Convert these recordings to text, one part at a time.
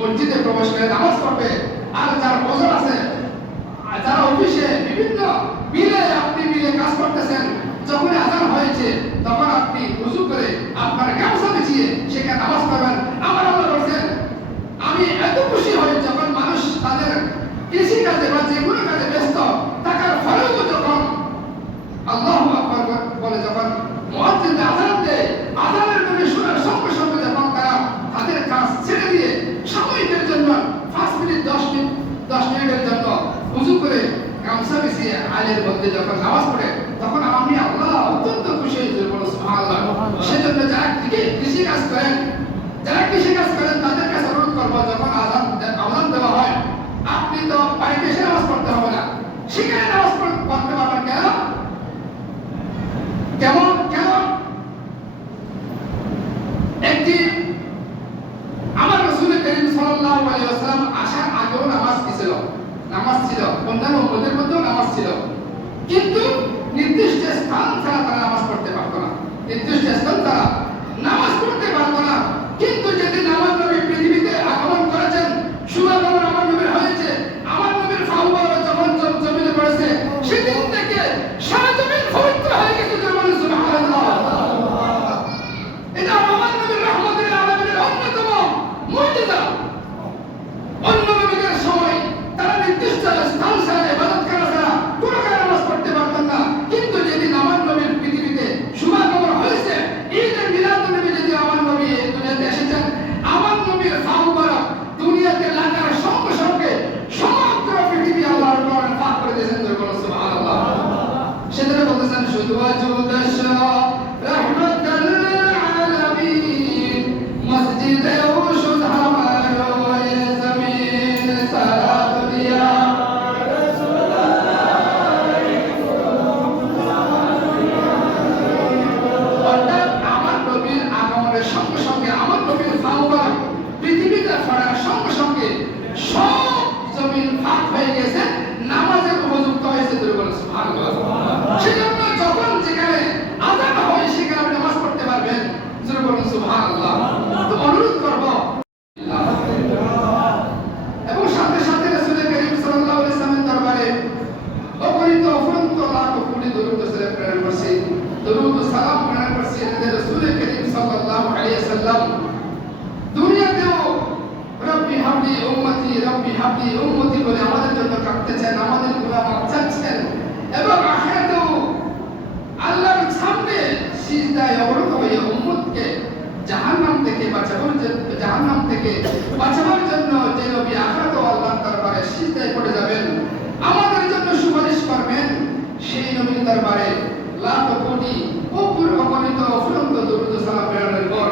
মসজিদে প্রবেশ করে নামাজ পড়বে, আর যার ওজন আছে, যারা অফিসে বিভিন্ন মিলে আপনি কাজ করতেছেন, যখন আযান হয়েছে তখন আপনি ওযু করে আপনার গামছা বিছিয়ে সেখানে নামাজ পড়বেন। আমার আল্লাহ বলেন, আমি এত খুশি হই যখন মানুষ তাদের কৃষি কাজে বা যে কোনো কাজে ব্যস্ত থাকার ফলেও যখন আল্লাহু আকবার বলে, যখন মুয়াজ্জিন আযান দেয়, আযানের ধ্বনি শোনার সঙ্গে সঙ্গে যখন তারা তাদের কাজ ছেড়ে দিয়ে সাময়িকের জন্য 5 মিনিট 10 মিনিটের জন্য ওযু করে গামছা বিছিয়ে আলের মধ্যে যখন নামাজ পড়ে, তখন আমি আল্লাহ অত্যন্ত খুশি হয়ে যাই। বলো সুবহানাল্লাহ। সেজন্য যারা কৃষি কাজ করেন তাদের কাছে অনুরোধ করবো, যখন আযান দেওয়া হয় আপনি তো বাড়িতে এসে নামাজ পড়তে হবে না, সেখানে নামাজ পড়তে পারবেন। কেমন একটি আমার রাসূল করিম সাল্লাল্লাহু আলাইহি ওয়াসাল্লাম আসার আগেও নামাজ ছিল, অন্যান্য উম্মতের মধ্যেও নামাজ ছিল, কিন্তু নির্দিষ্ট স্থান ছাড়া তারা নামাজ পড়তে পারতো না, কিন্তু যেদিন আমার নবী পৃথিবীতে আগমন করেছেন, শুভাগমন আমার নবীর হয়েছে, আমার নবীর ফাউবার যখন জমিনে পড়েছে, সেদিন থেকে সারা জমিন পবিত্র হয়ে গেছে। সুবহানাল্লাহ। এটা আমার নবীর রহমতের আলামিনের অন্যতম মুজিজা। অন্য নবীদের সময় তারা নির্দিষ্ট স্থান ছাড়া ইবাদত করা ছাড়া কোনো কাজ নামাজ পড়তে পারতেন না, কিন্তু যেদিন আমার নবীর পৃথিবীতে শুভাগমন হয়েছে, ঈদের মিলাদুন নবী যেদিন আমার নবী দুনিয়াতে এসেছেন, আমার নবীর ফাউবার দুনিয়াতে লাগার সঙ্গে সঙ্গে সমগ্র পৃথিবী আল্লাহর রহমতে পাক করে দিয়েছেন। সুবহানাল্লাহ। সেজন্য বলতেছেন, শুধু ওয়াজুদাশ রাহমাতাল আলামিন মসজিদে উশুদ হামারো এ জমিন সারা দুনিয়া অর্থাৎ আমার নবীর আগমনের সঙ্গে সঙ্গে, আমার নবীর ফাউবার পৃথিবীতে ছড়ার সঙ্গে সঙ্গে সব জমিন ফাঁক হয়ে গেছে, নামাজের উপযুক্ত হয়েছে। সুবহানাল্লাহ। সেজন্য যখন যেখানে আযান হয় সেখানে আপনি নামাজ পড়তে পারবেন। জোরে বলুন সুবহানাল্লাহ। তো অনুরোধ করব, এবং সাথে সাথে রাসূল করিম সাল্লাল্লাহু আলাইহি ওয়াসাল্লামের দরবারে অগণিত অফুরন্ত লাখ কোটি দরুদ সালাম প্রেরণ করছি, রাসূল করিম সাল্লাল্লাহু আলাইহি ওয়াসাল্লাম দুনিয়াতেও রব্বি হাবলি উম্মতি বলে আমাদের জন্য কাঁদতেছেন, আমাদের গুনাহ মাফ চাচ্ছেন, এবং আখিরাতেও আল্লাহর সামনে সিজদায় অবনত হয়ে উম্মতকে জাহান্নাম থেকে বাঁচাবার জন্য যে নবী আখিরাতেও আল্লাহর দরবারে সিজদায় পড়ে যাবেন, আমাদের জন্য সুপারিশ করবেন, সেই নবীর দরবারে লাখ কোটি অগণিত অফুরন্ত দরুদ সালাম প্রেরণের পর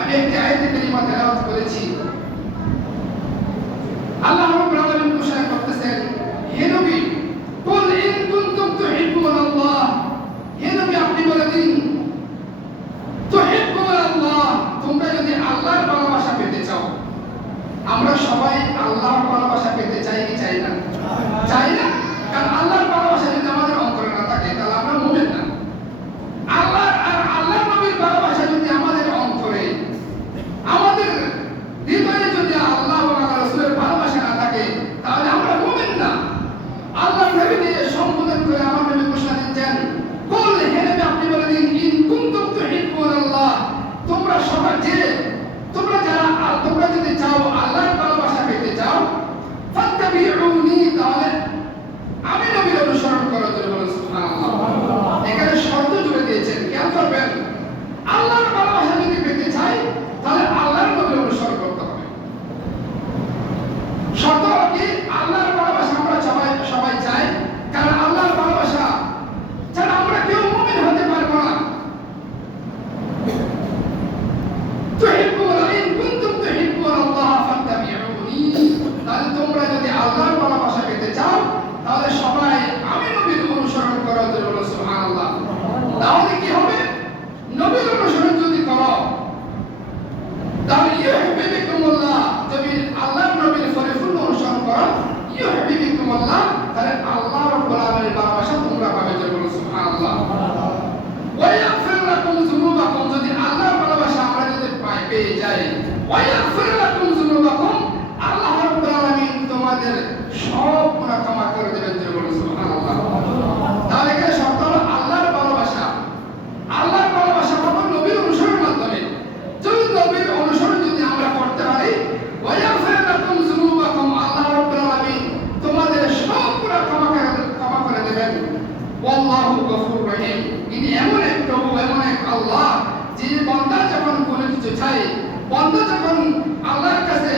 আমি একটি আয়াতে কারিমা তেলাওয়াত করেছি। আল্লাহ রাব্বুল আলামিন ঘোষণা করতেছেন, হে নবী, কুল ইন কুনতুম তুহিব্বুনাল্লাহ, হে নবী আপনি বলে দিন, তুহিব্বুনাল্লাহ, তোমরা যদি আল্লাহর ভালোবাসা পেতে চাও। আমরা সবাই আল্লাহর ভালোবাসা পেতে চাই কি চাই না? চাই না। কারণ আল্লাহর ভালোবাসা যদি আমাদের অন্তরে না থাকে তাহলে আমরা মুমিন না। আল্লাহর নবীর ভালোবাসা যদি আমাদের অন্তরে, আমাদের হৃদয়ে যদি আল্লাহ এবং আল্লাহর রাসূলের ভালোবাসা না থাকে তাহলে আমরা মুমিন না। আল্লাহর নবীকে সম্বোধন করে আমার নবী ঘোষণা দিচ্ছেন, কুল, হে নবী আপনি বলে দিন, ইন কুনতুম তুহিব্বুনাল্লাহ, তোমরা যদি চাও আল্লাহর ভালোবাসা পেতে চাও, ফাত্তাবিউনি, তাহলে আমি নবীর অনুসরণ করো। সুবহানাল্লাহ। এখানে শর্ত জুড়ে দিয়েছেন, খেয়াল করবেন, আল্লাহর ভালোবাসা যদি পেতে চাই তাহলে আল্লাহর নবীর অনুসরণ করতে হবে। শর্ত হলো কি, আল্লাহর ভালোবাসা আমরা সবাই চাই, কারণ আল্লাহর ভালোবাসা ছাড়া আমরা কেউ মুমিন হতে পারবো না। তুহিব্বুনা ইন কুনতুম তুহিব্বুনাল্লাহ ফাত্তাবিউনি, গফুর রহিম। ইনি এমন এক প্রভু, এমন এক আল্লাহ, যিনি বান্দা যখন কোনো কিছু চায়, বান্দা যখন আল্লাহর কাছে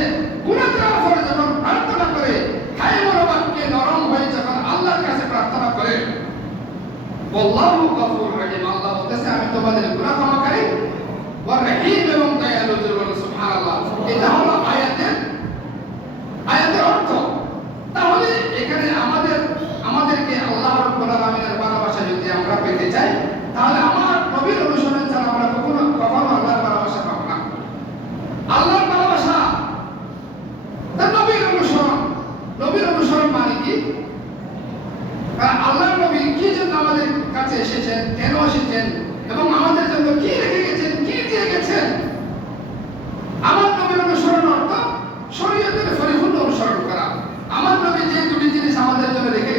গুনাহ করার পরে যখন প্রার্থনা করে, খায় মনোবাক্যে নরম হয়ে যখন আল্লাহর কাছে প্রার্থনা করে, আল্লাহু গফুর রহিম, আল্লাহ বলতেছে আমি তোমাদের গুনাহ ক্ষমাকারী ওয়া রহিম এবং দয়ালু। সুবহানাল্লাহ। এটা হলো আয়াতের অর্থ। তাহলে এখানে আমাদেরকে আল্লাহ রাব্বুল আলামিনের ভালোবাসা যদি আমরা পেতে চাই, তাহলে আমার নবীর অনুসরণ ছাড়া আমরা কখনো আল্লাহর ভালোবাসা পাবো না। আল্লাহর ভালোবাসা তার নবীর অনুসরণ মানে কি? আল্লাহর নবী কি জন্য আমাদের কাছে এসেছেন, কেন এসেছেন এবং আমাদের জন্য কি রেখে গেছেন, কি দিয়ে গেছেন। আমার নবীর অনুসরণ অর্থ শরীয়তের পরিপূর্ণ অনুসরণ করা। আমার নবী যে দুটি জিনিস আমাদের জন্য রেখে